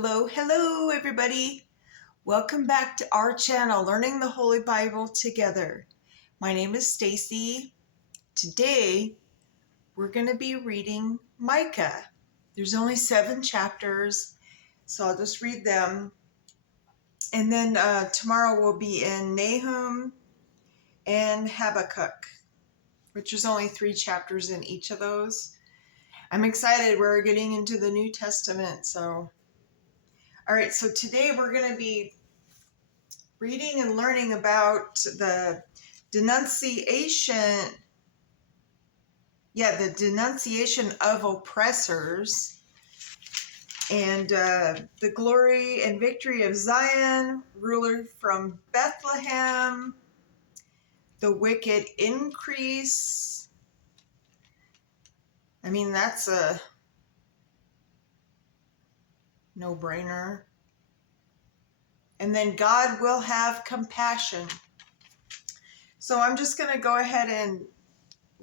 Hello, everybody. Welcome back to our channel, Learning the Holy Bible Together. My name is Stacy. Today, we're going to be reading Micah. There's only 7 chapters, so I'll just read them. And then tomorrow we'll be in Nahum and Habakkuk, which is only 3 chapters in each of those. I'm excited. We're getting into the New Testament, so... All right, so today we're going to be reading and learning about the denunciation of oppressors and the glory and victory of Zion, ruler from Bethlehem, the wicked increase. I mean, that's a no-brainer. And then God will have compassion. So I'm just going to go ahead and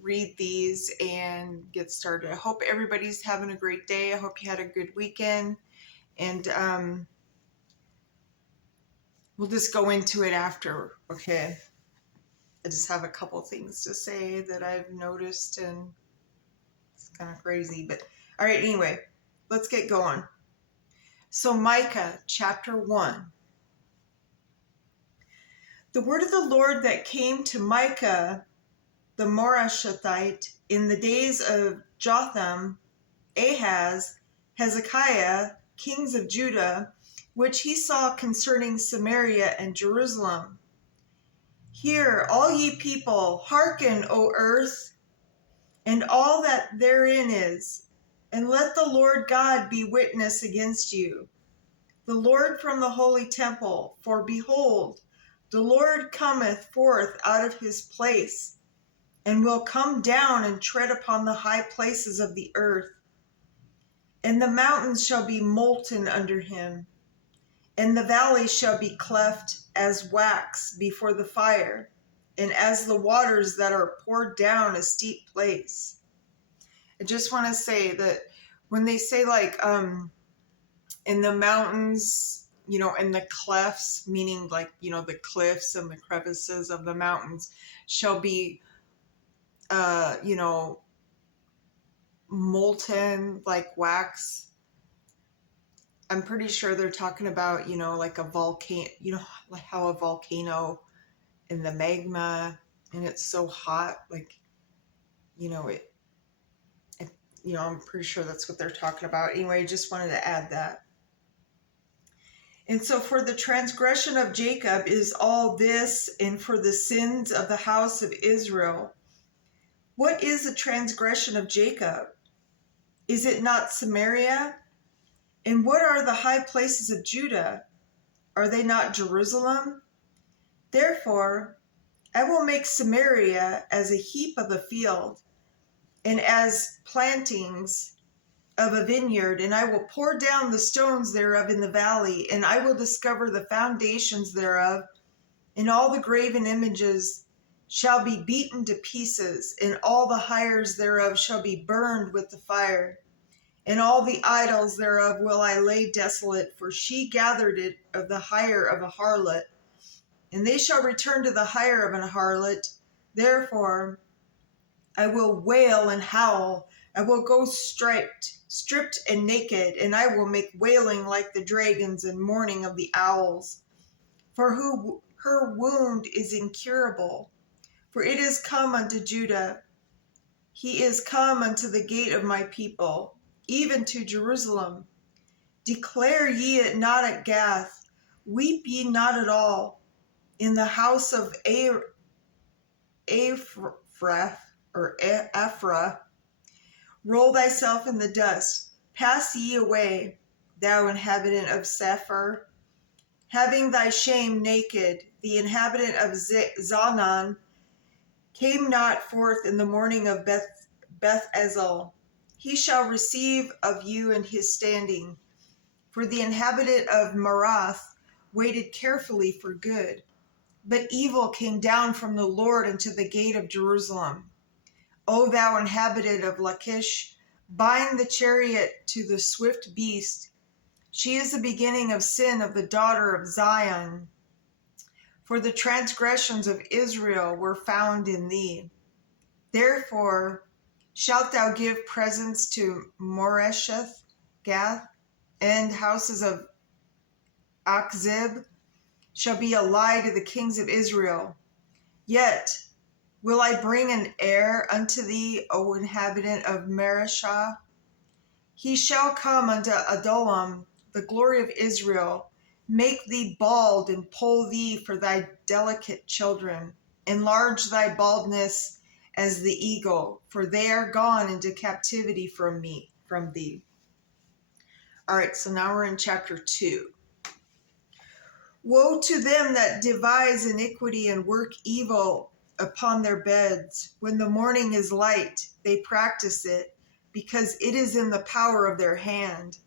read these and get started. I hope everybody's having a great day. I hope you had a good weekend. And we'll just go into it after, okay? I just have a couple things to say that I've noticed, and it's kind of crazy. But all right, anyway, let's get going. So Micah chapter 1. The word of the Lord that came to Micah the Morashathite in the days of Jotham, Ahaz, Hezekiah, kings of Judah, which he saw concerning Samaria and Jerusalem. Hear, all ye people, hearken, O earth, and all that therein is, and let the Lord God be witness against you, the Lord from the holy temple. For behold, the Lord cometh forth out of his place, and will come down and tread upon the high places of the earth. And the mountains shall be molten under him, and the valleys shall be cleft as wax before the fire, and as the waters that are poured down a steep place. I just want to say that when they say like in the mountains, in the clefts, meaning like, the cliffs and the crevices of the mountains shall be, molten like wax. I'm pretty sure they're talking about, like a volcano, like how a volcano in the magma, and it's so hot, like, I'm pretty sure that's what they're talking about. Anyway, I just wanted to add that. And so for the transgression of Jacob is all this, and for the sins of the house of Israel. What is the transgression of Jacob? Is it not Samaria? And what are the high places of Judah? Are they not Jerusalem? Therefore, I will make Samaria as a heap of the field, and as plantings of a vineyard, and I will pour down the stones thereof in the valley, and I will discover the foundations thereof, and all the graven images shall be beaten to pieces, and all the hires thereof shall be burned with the fire, and all the idols thereof will I lay desolate, for she gathered it of the hire of a harlot, and they shall return to the hire of an harlot. Therefore I will wail and howl. I will go stripped and naked, and I will make wailing like the dragons and mourning of the owls. For her wound is incurable, for it is come unto Judah. He is come unto the gate of my people, even to Jerusalem. Declare ye it not at Gath, weep ye not at all. In the house of Ephraim, roll thyself in the dust. Pass ye away, thou inhabitant of Sephir, having thy shame naked. The inhabitant of Zanan came not forth in the morning of Beth Ezel. He shall receive of you in his standing. For the inhabitant of Marath waited carefully for good. But evil came down from the Lord into the gate of Jerusalem. O thou inhabitant of Lachish, bind the chariot to the swift beast. She is the beginning of sin of the daughter of Zion. For the transgressions of Israel were found in thee. Therefore shalt thou give presents to Moresheth, Gath, and houses of Achzib shall be a lie to the kings of Israel. Yet will I bring an heir unto thee, O inhabitant of Mareshah. He shall come unto Adullam, the glory of Israel, make thee bald and poll thee for thy delicate children. Enlarge thy baldness as the eagle, for they are gone into captivity from thee. All right, so now we're in chapter 2. Woe to them that devise iniquity and work evil upon their beds. When the morning is light, they practice it, because it is in the power of their hand.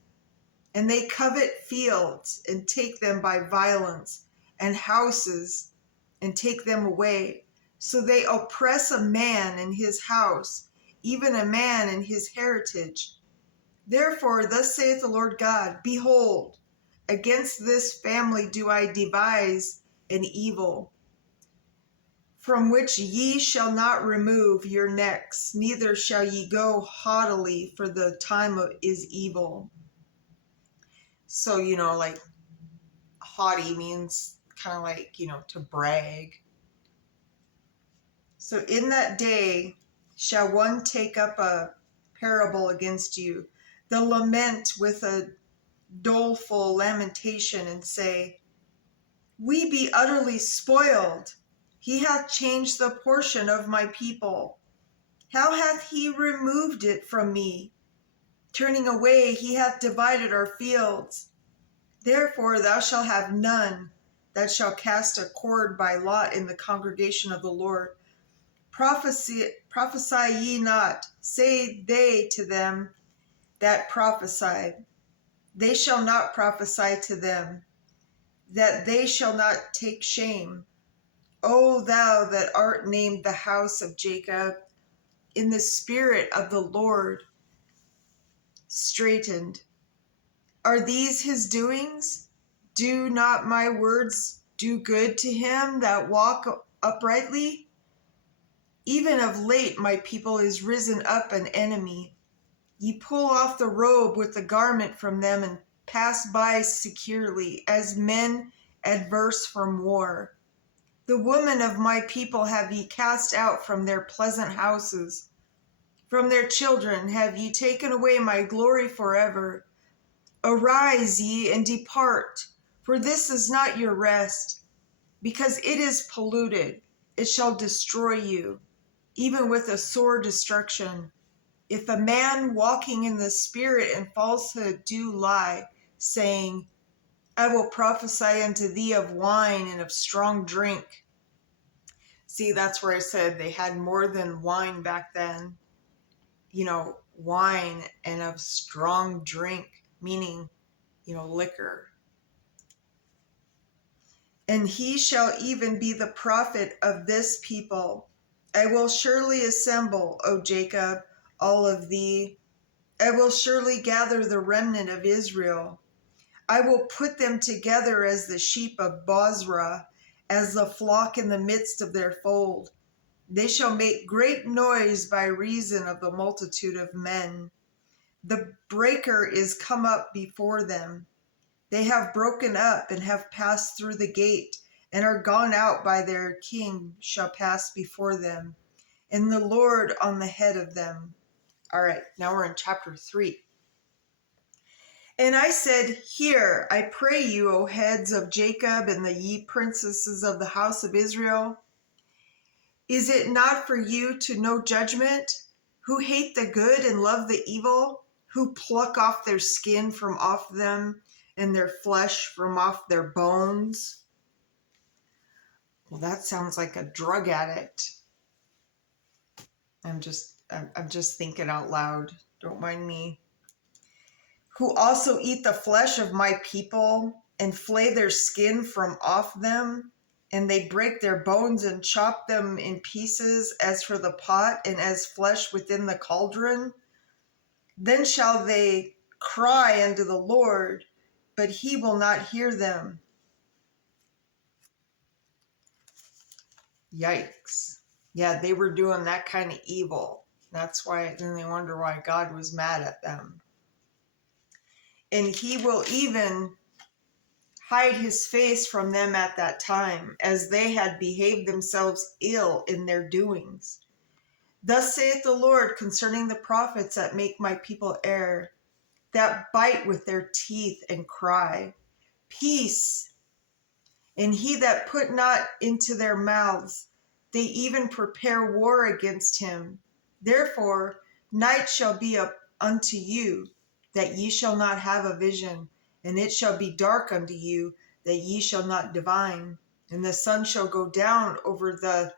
And they covet fields and take them by violence, and houses and take them away. So they oppress a man in his house, even a man in his heritage. Therefore, thus saith the Lord God, Behold, against this family do I devise an evil, from which ye shall not remove your necks, neither shall ye go haughtily, for the time is evil. So, like haughty means kind of like, to brag. So in that day shall one take up a parable against you, the lament with a doleful lamentation, and say, We be utterly spoiled. He hath changed the portion of my people. How hath he removed it from me? Turning away, he hath divided our fields. Therefore thou shalt have none that shall cast a cord by lot in the congregation of the Lord. Prophesy ye not, say they to them that prophesy. They shall not prophesy to them, that they shall not take shame. O thou that art named the house of Jacob, in the spirit of the Lord straitened. Are these his doings? Do not my words do good to him that walk uprightly? Even of late my people is risen up an enemy. Ye pull off the robe with the garment from them, and pass by securely, as men adverse from war. The women of my people have ye cast out from their pleasant houses. From their children have ye taken away my glory forever. Arise ye and depart, for this is not your rest. Because it is polluted, it shall destroy you, even with a sore destruction. If a man walking in the spirit and falsehood do lie, saying, I will prophesy unto thee of wine and of strong drink. See, that's where I said they had more than wine back then. Wine and of strong drink, meaning, liquor. And he shall even be the prophet of this people. I will surely assemble, O Jacob, all of thee. I will surely gather the remnant of Israel. I will put them together as the sheep of Bozrah, as the flock in the midst of their fold. They shall make great noise by reason of the multitude of men. The breaker is come up before them. They have broken up and have passed through the gate, and are gone out by their king shall pass before them, and the Lord on the head of them. All right, now we're in chapter 3. And I said, Hear, I pray you, O heads of Jacob, and the ye princesses of the house of Israel. Is it not for you to know judgment, who hate the good and love the evil, who pluck off their skin from off them, and their flesh from off their bones? Well, that sounds like a drug addict. I'm just thinking out loud. Don't mind me. Who also eat the flesh of my people and flay their skin from off them, and they break their bones and chop them in pieces as for the pot and as flesh within the cauldron. Then shall they cry unto the Lord, but he will not hear them. Yikes. Yeah, they were doing that kind of evil. That's why, then they wonder why God was mad at them. And he will even hide his face from them at that time, as they had behaved themselves ill in their doings. Thus saith the Lord concerning the prophets that make my people err, that bite with their teeth and cry, Peace! And he that put not into their mouths, they even prepare war against him. Therefore, night shall be up unto you, that ye shall not have a vision, and it shall be dark unto you, that ye shall not divine. And the sun shall go down over the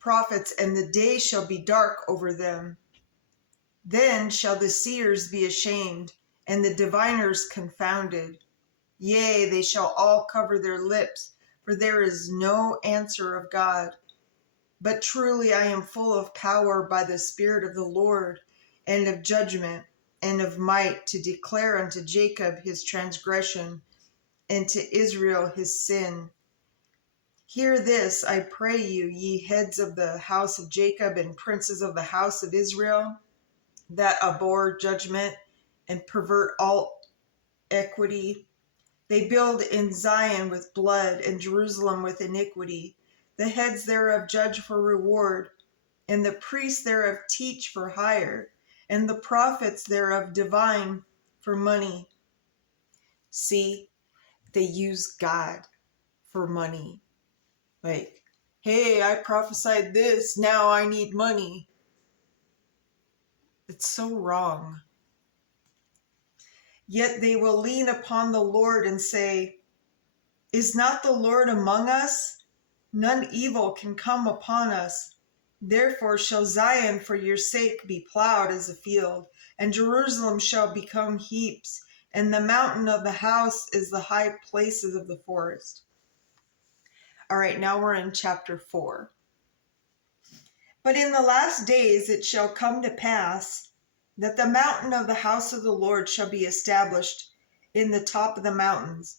prophets, and the day shall be dark over them. Then shall the seers be ashamed, and the diviners confounded. Yea, they shall all cover their lips, for there is no answer of God. But truly I am full of power by the Spirit of the Lord, and of judgment, and of might, to declare unto Jacob his transgression, and to Israel his sin. Hear this, I pray you, ye heads of the house of Jacob, and princes of the house of Israel, that abhor judgment, and pervert all equity. They build in Zion with blood, and Jerusalem with iniquity. The heads thereof judge for reward, and the priests thereof teach for hire, and the prophets thereof divine for money. See, they use God for money. Like, hey, I prophesied this, now I need money. It's so wrong. Yet they will lean upon the Lord and say, Is not the Lord among us? None evil can come upon us. Therefore shall Zion for your sake be plowed as a field, and Jerusalem shall become heaps, and the mountain of the house is the high places of the forest. All right, now we're in chapter 4. But in the last days it shall come to pass that the mountain of the house of the Lord shall be established in the top of the mountains,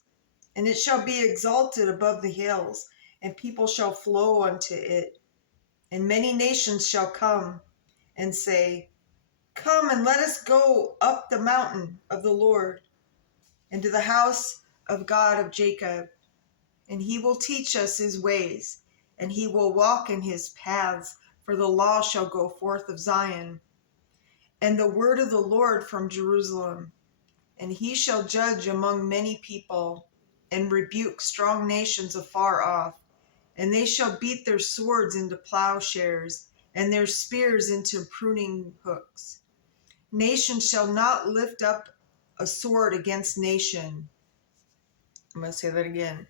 and it shall be exalted above the hills, and people shall flow unto it. And many nations shall come and say, Come and let us go up the mountain of the Lord, and to the house of God of Jacob. And he will teach us his ways, and he will walk in his paths, for the law shall go forth of Zion, and the word of the Lord from Jerusalem. And he shall judge among many people, and rebuke strong nations afar off. And they shall beat their swords into plowshares, and their spears into pruning hooks. Nation shall not lift up a sword against nation. I'm going to say that again.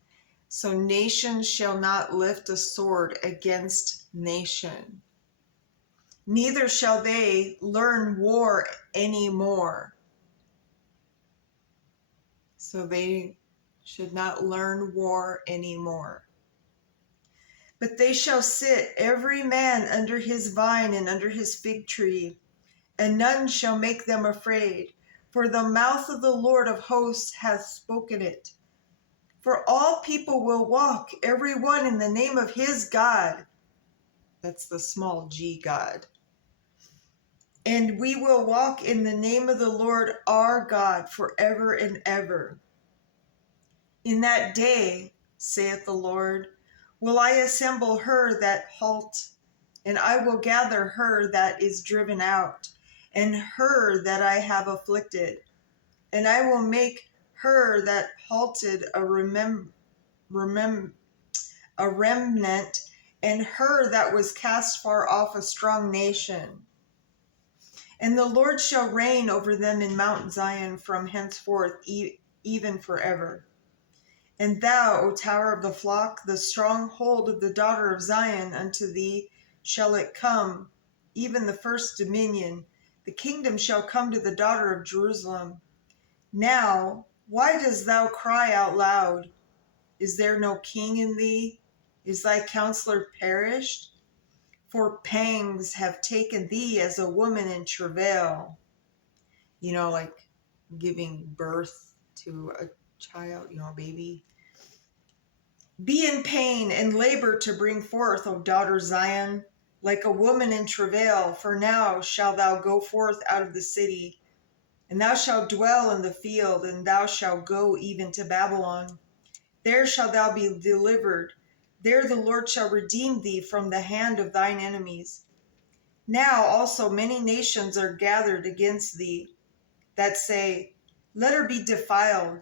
So nation shall not lift a sword against nation. Neither shall they learn war anymore. So they should not learn war anymore. But they shall sit every man under his vine and under his fig tree, and none shall make them afraid, for the mouth of the Lord of hosts hath spoken it. For all people will walk, every one in the name of his God. That's the small g God. And we will walk in the name of the Lord our God forever and ever. In that day, saith the Lord, will I assemble her that halt, and I will gather her that is driven out, and her that I have afflicted. And I will make her that halted a remnant, and her that was cast far off a strong nation. And the Lord shall reign over them in Mount Zion from henceforth even forever. And thou, O tower of the flock, the stronghold of the daughter of Zion, unto thee shall it come, even the first dominion. The kingdom shall come to the daughter of Jerusalem. Now, why dost thou cry out loud? Is there no king in thee? Is thy counselor perished? For pangs have taken thee as a woman in travail. You know, like giving birth to child, baby. Be in pain and labor to bring forth, O daughter Zion, like a woman in travail, for now shalt thou go forth out of the city, and thou shalt dwell in the field, and thou shalt go even to Babylon. There shalt thou be delivered. There the Lord shall redeem thee from the hand of thine enemies. Now also many nations are gathered against thee, that say, let her be defiled,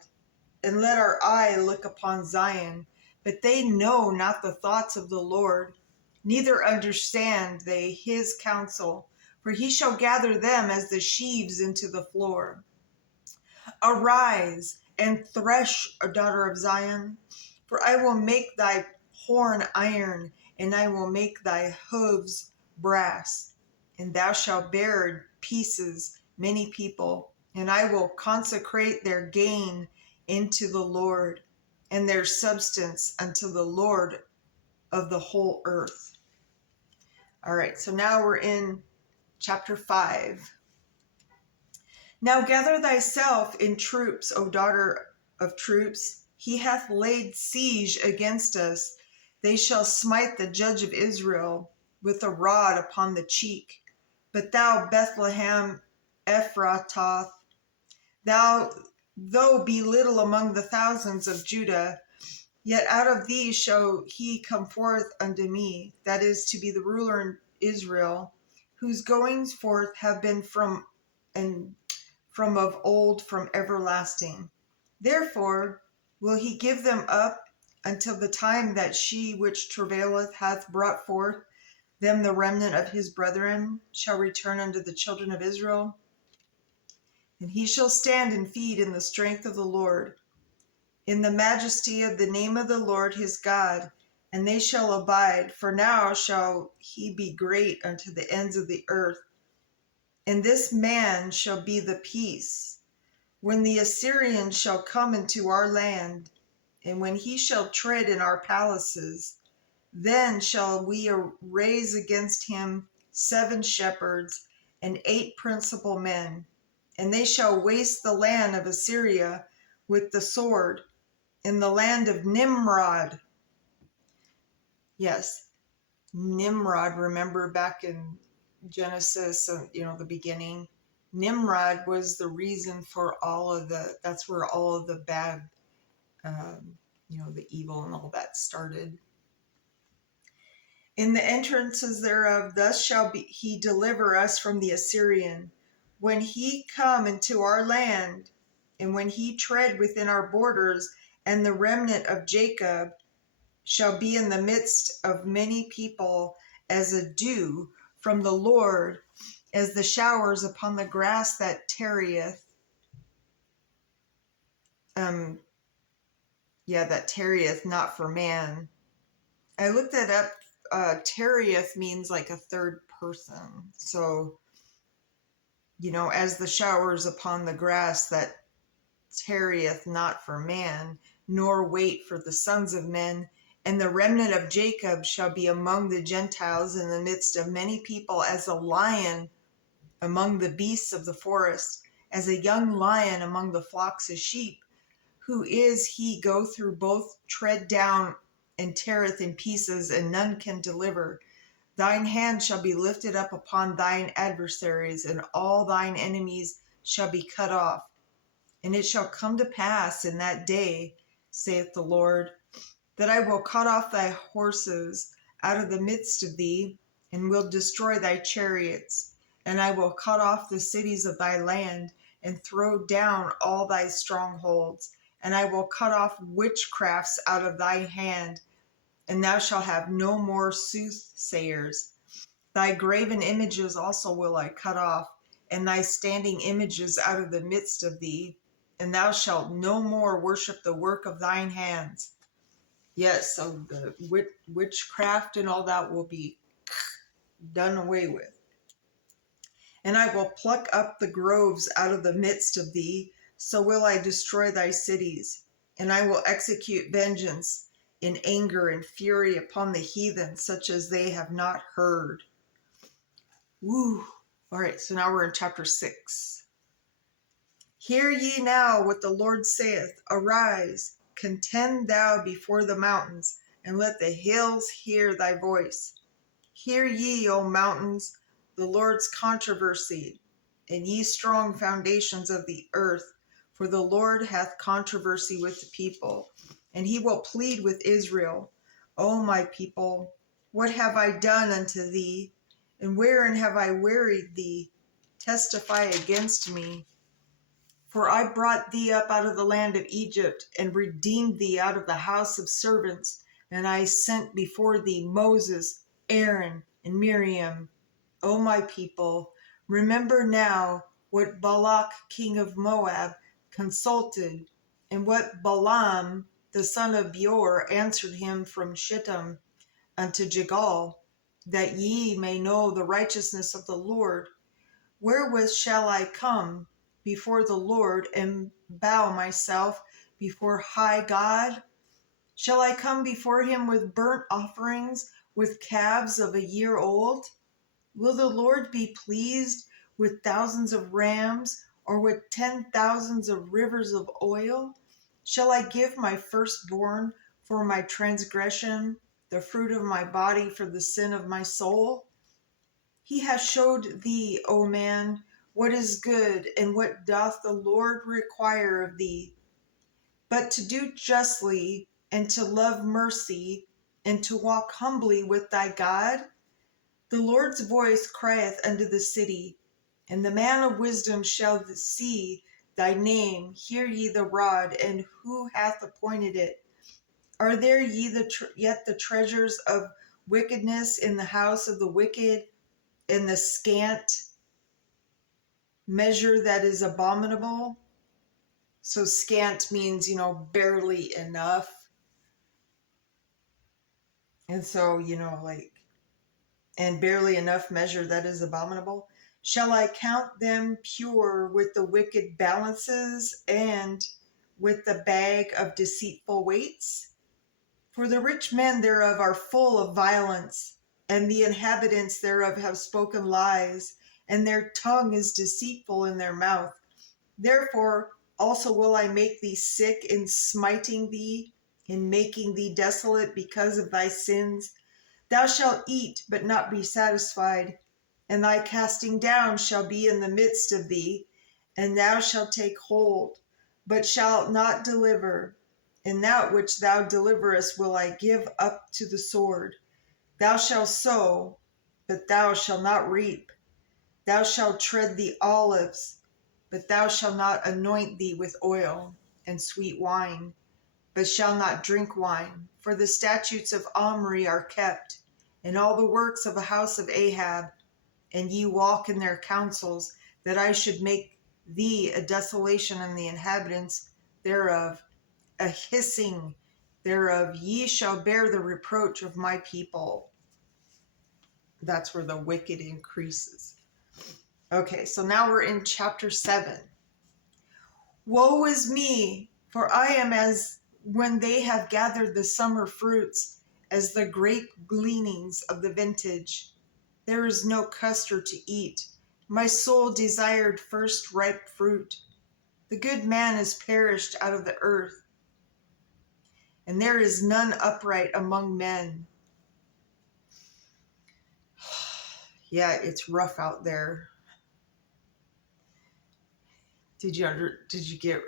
and let our eye look upon Zion. But they know not the thoughts of the Lord, neither understand they his counsel. For he shall gather them as the sheaves into the floor. Arise and thresh, O daughter of Zion, for I will make thy horn iron, and I will make thy hooves brass. And thou shalt bear pieces many people, and I will consecrate their gain into the Lord, and their substance unto the Lord of the whole earth. All right, so now we're in chapter 5. Now gather thyself in troops, O daughter of troops. He hath laid siege against us. They shall smite the judge of Israel with a rod upon the cheek. But thou, Bethlehem Ephratah, thou though be little among the thousands of Judah, yet out of thee shall he come forth unto me, that is to be the ruler in Israel, whose goings forth have been from of old, from everlasting. Therefore will he give them up until the time that she which travaileth hath brought forth them. The remnant of his brethren shall return unto the children of Israel. And he shall stand and feed in the strength of the Lord, in the majesty of the name of the Lord his God, and they shall abide. For now shall he be great unto the ends of the earth. And this man shall be the peace, when the Assyrian shall come into our land, and when he shall tread in our palaces, then shall we raise against him 7 shepherds and 8 principal men, and they shall waste the land of Assyria with the sword, in the land of Nimrod. Yes, Nimrod, remember back in Genesis, the beginning, Nimrod was the reason for that's where all of the bad, the evil and all that started. In the entrances thereof, thus shall he deliver us from the Assyrian. When he come into our land, and when he tread within our borders, and the remnant of Jacob shall be in the midst of many people, as a dew from the Lord, as the showers upon the grass that tarrieth. That tarrieth not for man. I looked that up. Tarrieth means like a third person. So, as the showers upon the grass that tarrieth not for man, nor wait for the sons of men. And the remnant of Jacob shall be among the Gentiles in the midst of many people, as a lion among the beasts of the forest, as a young lion among the flocks of sheep. Who is he go through both, tread down, and teareth in pieces, and none can deliver. Thine hand shall be lifted up upon thine adversaries, and all thine enemies shall be cut off. And it shall come to pass in that day, saith the Lord, that I will cut off thy horses out of the midst of thee, and will destroy thy chariots. And I will cut off the cities of thy land, and throw down all thy strongholds. And I will cut off witchcrafts out of thy hand, and thou shalt have no more soothsayers. Thy graven images also will I cut off, and thy standing images out of the midst of thee, and thou shalt no more worship the work of thine hands. Yes, so the witchcraft and all that will be done away with. And I will pluck up the groves out of the midst of thee, so will I destroy thy cities. And I will execute vengeance in anger and fury upon the heathen, such as they have not heard. Woo! All right, so now we're in chapter 6. Hear ye now what the Lord saith. Arise, contend thou before the mountains, and let the hills hear thy voice. Hear ye, O mountains, the Lord's controversy, and ye strong foundations of the earth. For the Lord hath controversy with the people, and he will plead with Israel. O my people, what have I done unto thee? And wherein have I wearied thee? Testify against me. For I brought thee up out of the land of Egypt, and redeemed thee out of the house of servants. And I sent before thee Moses, Aaron, and Miriam. O my people, remember now what Balak king of Moab consulted, and what Balaam the son of Beor answered him from Shittim unto Jagal, that ye may know the righteousness of the Lord. Wherewith shall I come before the Lord and bow myself before high God? Shall I come before him with burnt offerings, with calves of a year old? Will the Lord be pleased with thousands of rams, or with 10,000s of rivers of oil? Shall I give my firstborn for my transgression, the fruit of my body for the sin of my soul? He hath showed thee, O man, what is good, and what doth the Lord require of thee, but to do justly, and to love mercy, and to walk humbly with thy God? The Lord's voice crieth unto the city, and the man of wisdom shall see thy name. Hear ye the rod, and who hath appointed it? Are there yet the treasures of wickedness in the house of the wicked, and the scant measure that is abominable? So scant means, barely enough. And so, and barely enough measure that is abominable. Shall I count them pure with the wicked balances, and with the bag of deceitful weights? For the rich men thereof are full of violence, and the inhabitants thereof have spoken lies, and their tongue is deceitful in their mouth. Therefore also will I make thee sick in smiting thee, in making thee desolate because of thy sins. Thou shalt eat, but not be satisfied, and thy casting down shall be in the midst of thee, and thou shalt take hold, but shalt not deliver. And that which thou deliverest will I give up to the sword. Thou shalt sow, but thou shalt not reap. Thou shalt tread the olives, but thou shalt not anoint thee with oil and sweet wine, but shalt not drink wine. For the statutes of Omri are kept, and all the works of the house of Ahab, and ye walk in their counsels, that I should make thee a desolation, and the inhabitants thereof a hissing thereof. Ye shall bear the reproach of my people. That's where the wicked increases. Okay, so now we're in chapter 7. Woe is me, for I am as when they have gathered the summer fruits, as the grape gleanings of the vintage. There is no custard to eat. My soul desired first ripe fruit. The good man is perished out of the earth, and there is none upright among men. Yeah, it's rough out there. Did you get?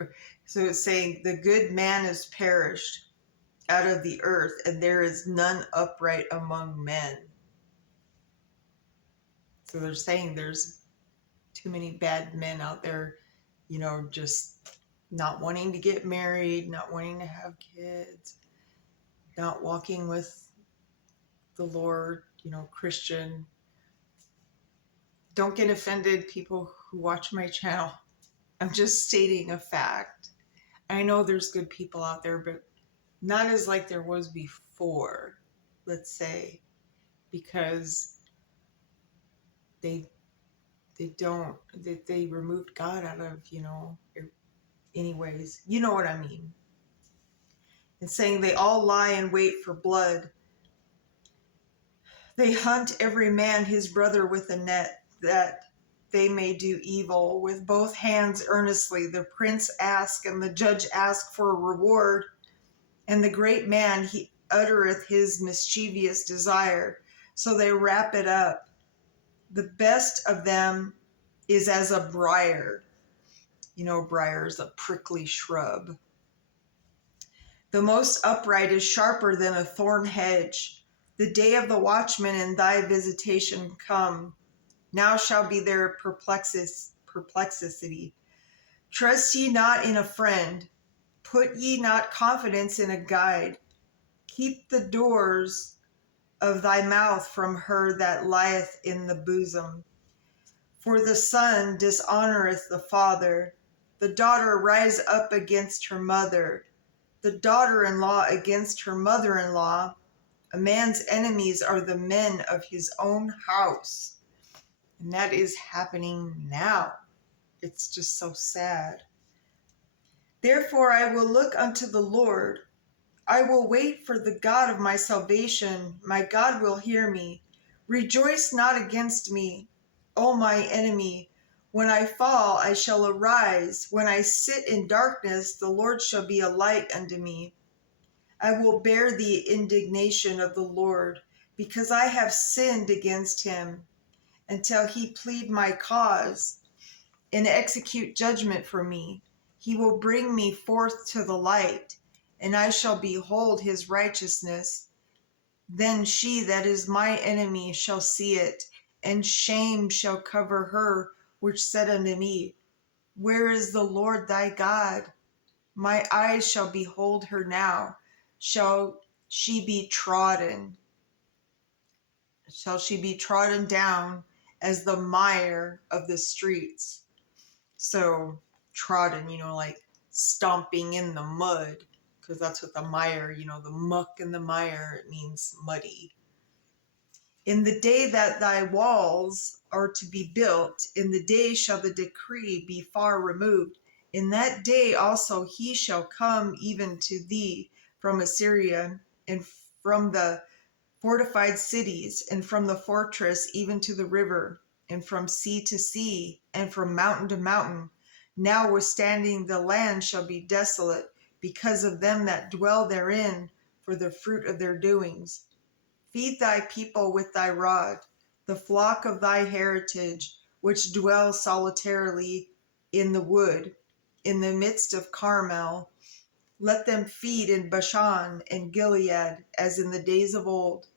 So it's saying the good man is perished out of the earth, and there is none upright among men. So they're saying there's too many bad men out there, just not wanting to get married, not wanting to have kids, not walking with the Lord, Christian. Don't get offended, people who watch my channel. I'm just stating a fact. I know there's good people out there, but not as like there was before, let's say, because they removed God out of, anyways, you know what I mean. And saying they all lie in wait for blood. They hunt every man his brother with a net, that they may do evil. With both hands earnestly the prince ask, and the judge ask for a reward. And the great man, he uttereth his mischievous desire. So they wrap it up. The best of them is as a briar. You know, briar is a prickly shrub. The most upright is sharper than a thorn hedge. The day of the watchman and thy visitation come. Now shall be their perplexity. Trust ye not in a friend. Put ye not confidence in a guide. Keep the doors of thy mouth from her that lieth in the bosom. For the son dishonoureth the father. The daughter rise up against her mother. The daughter-in-law against her mother-in-law. A man's enemies are the men of his own house. And that is happening now. It's just so sad. Therefore I will look unto the Lord. I will wait for the God of my salvation. My God will hear me. Rejoice not against me, O my enemy. When I fall, I shall arise. When I sit in darkness, the Lord shall be a light unto me. I will bear the indignation of the Lord, because I have sinned against him, until he plead my cause and execute judgment for me. He will bring me forth to the light, and I shall behold his righteousness. Then she that is my enemy shall see it, and shame shall cover her which said unto me, Where is the Lord thy God? My eyes shall behold her now. Shall she be trodden down as the mire of the streets. So trodden, like stomping in the mud, because that's what the mire, the muck and the mire, it means muddy. In the day that thy walls are to be built, in the day shall the decree be far removed. In that day also he shall come even to thee from Assyria, and from the fortified cities, and from the fortress even to the river, and from sea to sea, and from mountain to mountain. Notwithstanding the land shall be desolate, because of them that dwell therein, for the fruit of their doings. Feed thy people with thy rod, the flock of thy heritage, which dwell solitarily in the wood, in the midst of Carmel. Let them feed in Bashan and Gilead, as in the days of old.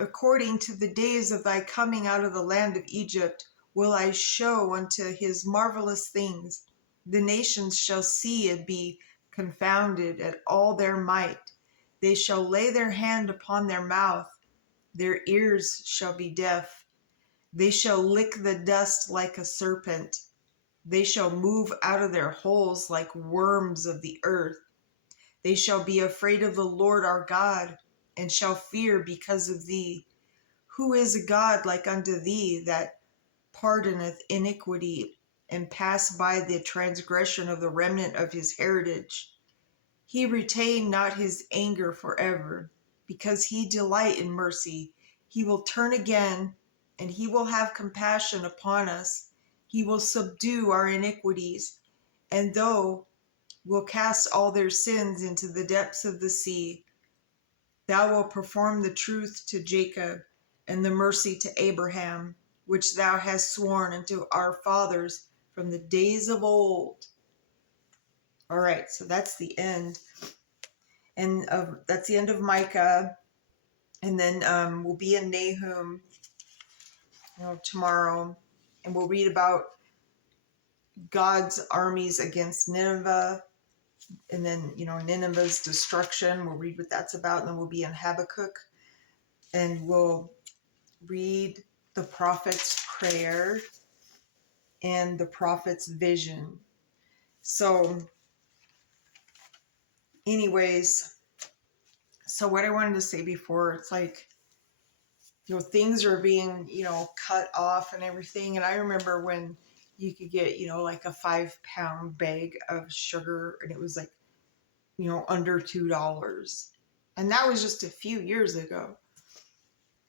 According to the days of thy coming out of the land of Egypt, will I show unto his marvelous things. The nations shall see and be confounded at all their might. They shall lay their hand upon their mouth. Their ears shall be deaf. They shall lick the dust like a serpent. They shall move out of their holes like worms of the earth. They shall be afraid of the Lord our God, and shall fear because of thee. Who is a God like unto thee, that pardoneth iniquity, and pass by the transgression of the remnant of his heritage? He retained not his anger forever, because he delight in mercy. He will turn again, and he will have compassion upon us. He will subdue our iniquities, and thou will cast all their sins into the depths of the sea. Thou wilt perform the truth to Jacob, and the mercy to Abraham, which thou hast sworn unto our fathers from the days of old. All right, so that's the end. And that's the end of Micah. And then we'll be in Nahum, tomorrow. And we'll read about God's armies against Nineveh. And then, Nineveh's destruction. We'll read what that's about. And then we'll be in Habakkuk. And we'll read the prophet's prayer and the prophet's vision. So, anyways, so what I wanted to say before, it's like, things are being, cut off and everything. And I remember when you could get, like a 5-pound bag of sugar, and it was like, under $2. And that was just a few years ago.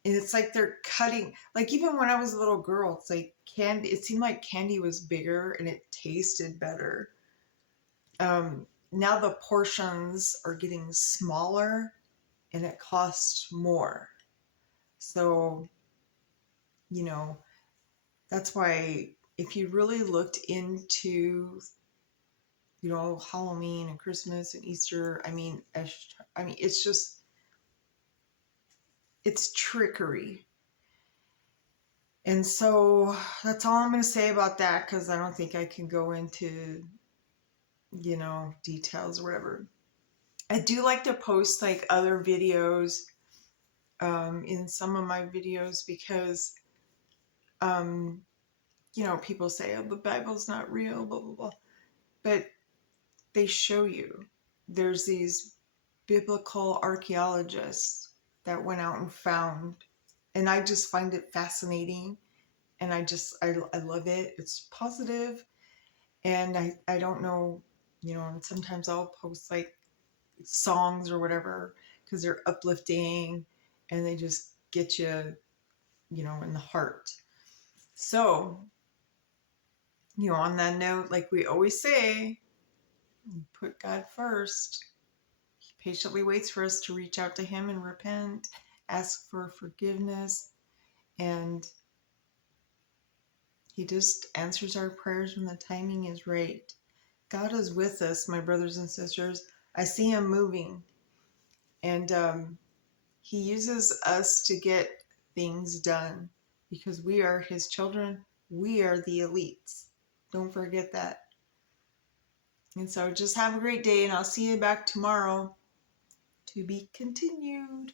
And it's like they're cutting, like even when I was a little girl, it's like candy, it seemed like candy was bigger and it tasted better. Now the portions are getting smaller and it costs more. So, you know, that's why if you really looked into, Halloween and Christmas and Easter, it's just, it's trickery. And so that's all I'm going to say about that, because I don't think I can go into, details or whatever. I do like to post like other videos in some of my videos because, um, people say, oh, the Bible's not real, blah, blah, blah. But they show you. There's these biblical archaeologists that went out and found, and I just find it fascinating. And I love it. It's positive. And I don't know, and sometimes I'll post like songs or whatever because they're uplifting and they just get you, in the heart. So, on that note, like we always say, put God first. He patiently waits for us to reach out to Him and repent, ask for forgiveness, and He just answers our prayers when the timing is right. God is with us, my brothers and sisters. I see Him moving, and He uses us to get things done because we are His children. We are the elites. Don't forget that. And so just have a great day, and I'll see you back tomorrow. To be continued.